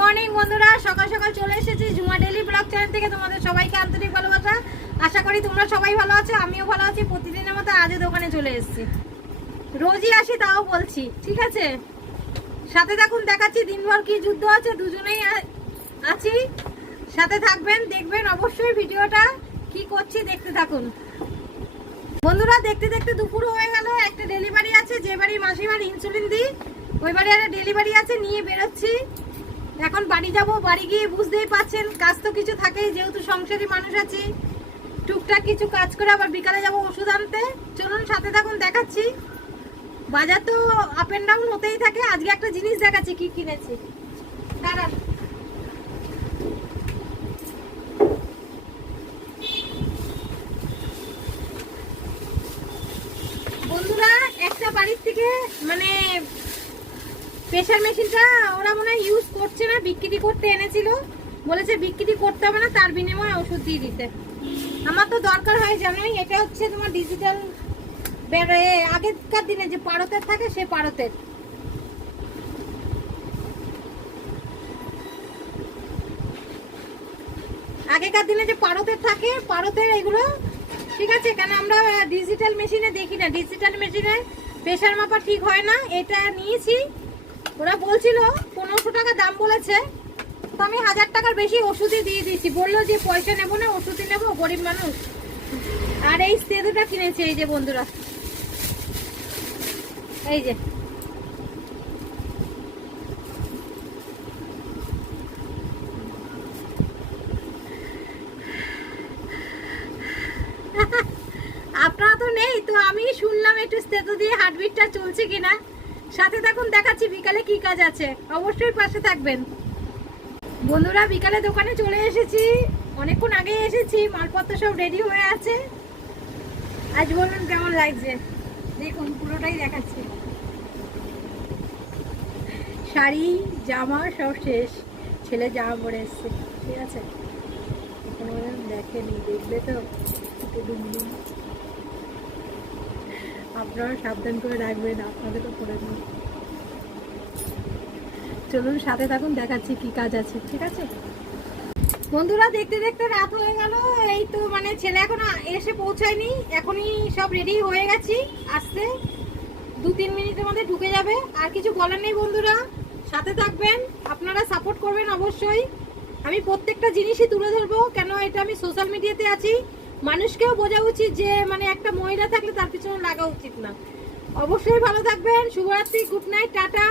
Morning বন্ধুরা, সকাল সকাল চলে এসেছি ঝুমা ডেইলি ব্লগ চ্যানেল থেকে। তোমাদের সবাইকে আন্তরিক ভালোবাসা। আশা করি তোমরা সবাই ভালো আছো, আমিও ভালো আছি। প্রতিদিনের মতো আজও দোকানে চলে এসেছি। রোজই আসি তাও বলছি, ঠিক আছে? সাথে থাকুন, দেখাচ্ছি দিনভর কি যুদ্ধ আছে, দুজনেই আছি। সাথে থাকবেন, দেখবেন অবশ্যই ভিডিওটা কি করছি দেখতে থাকুন বন্ধুরা। দেখতে দেখতে দুপুর হয়ে গেল। একটা ডেলিভারি আছে, যে বাড়ি মাসিমার ইনসুলিন দিই ওই বাড়ি একটা ডেলিভারি আছে, নিয়ে বেরোচ্ছি। এখন বাড়ি যাব, বাড়ি গিয়ে বুঝতেই পাচ্ছেন কাজ তো কিছু থাকেই, যেহেতু সংসারী মানুষ আছি। টুকটাক কিছু কাজ করে আবার বিকালে যাব ওষুধ আনতে। চলুন সাথে থাকুন, দেখাচ্ছি। বাজার তো আপ এন্ড ডাউন হতেই থাকে। আজকে একটা জিনিস দেখাচ্ছি কি কিনেছি। দাঁড়ান বন্ধুরা, একটা বাড়ির থেকে মানে প্রেসার মেশিনটা ওরা মনে হয় ইউজ করছে না, বিক্রি করতে এনেছিল। বলেছে বিক্রি করতে হবে না, তার বিনিময়ে ওষুধ দিয়ে দিতে। আমার তো দরকার হয় জানোই। এটা হচ্ছে তোমার ডিজিটাল, আগেকার দিনে যে পারতের থাকে সে পারতের। আগেকার দিনে যে পারতের থাকে, পারতের এগুলো ঠিক আছে। কেন আমরা ডিজিটাল মেশিনে দেখি না, ডিজিটাল মেশিনে প্রেসার মাপা ঠিক হয় না। এটা নিয়েছি, ওরা বলছিল 1500 টাকা দাম বলেছে, তো আমি 1000 টাকার বেশি ওষুধই দিয়ে দিয়েছি। বললো যে পয়সা নেবো না, ওষুধই নেবো, গরিব মানুষ। আর এই সেতুটা কিনেছি, এই যে বন্ধুরা, এই যে আপনারা তো নেই, তো আমি শুনলাম একটু সেতু দিয়ে হার্টবিটটা চলছে কিনা। সাথে থাকুন, দেখাচ্ছি বিকালে কি কাজ আছে, অবশ্যই পাশে থাকবেন বন্ধুরা। বিকালে দোকানে চলে এসেছি, অনেকক্ষণ আগে এসেছি। মালপত্র সব রেডি হয়ে আছে। আজ বলুন কেমন লাগছে, দেখুন পুরোটাই দেখাচ্ছি। শাড়ি জামা সব শেষ, ছেলে জামা পরে এসছে, ঠিক আছে? এখনো দেখেনি, দেখবে তো একটু দুমদুম। আপনারা সাবধান করে রাখবেন, আপনাদের তো পরে নেই। চলুন সাথে থাকুন, দেখাচ্ছি কি কাজ আছে, ঠিক আছে বন্ধুরা। দেখতে দেখতে রাত হয়ে গেল। এই তো মানে ছেলে এখনো এসে পৌঁছায়নি, এখনই সব রেডি হয়ে গেছি। আসতে 2-3 মিনিটের মধ্যে ঢুকে যাবে। আর কিছু বলার নেই বন্ধুরা, সাথে থাকবেন, আপনারা সাপোর্ট করবেন অবশ্যই। আমি প্রত্যেকটা জিনিসই তুলে ধরবো, কেন এটা আমি সোশ্যাল মিডিয়াতে আছি। মানুষকেও বোঝা উচিত যে মানে একটা মহিলা থাকলে তার পিছনে লাগা উচিত না। অবশ্যই ভালো থাকবেন। শুভরাত্রি, গুড নাইট, টাটা।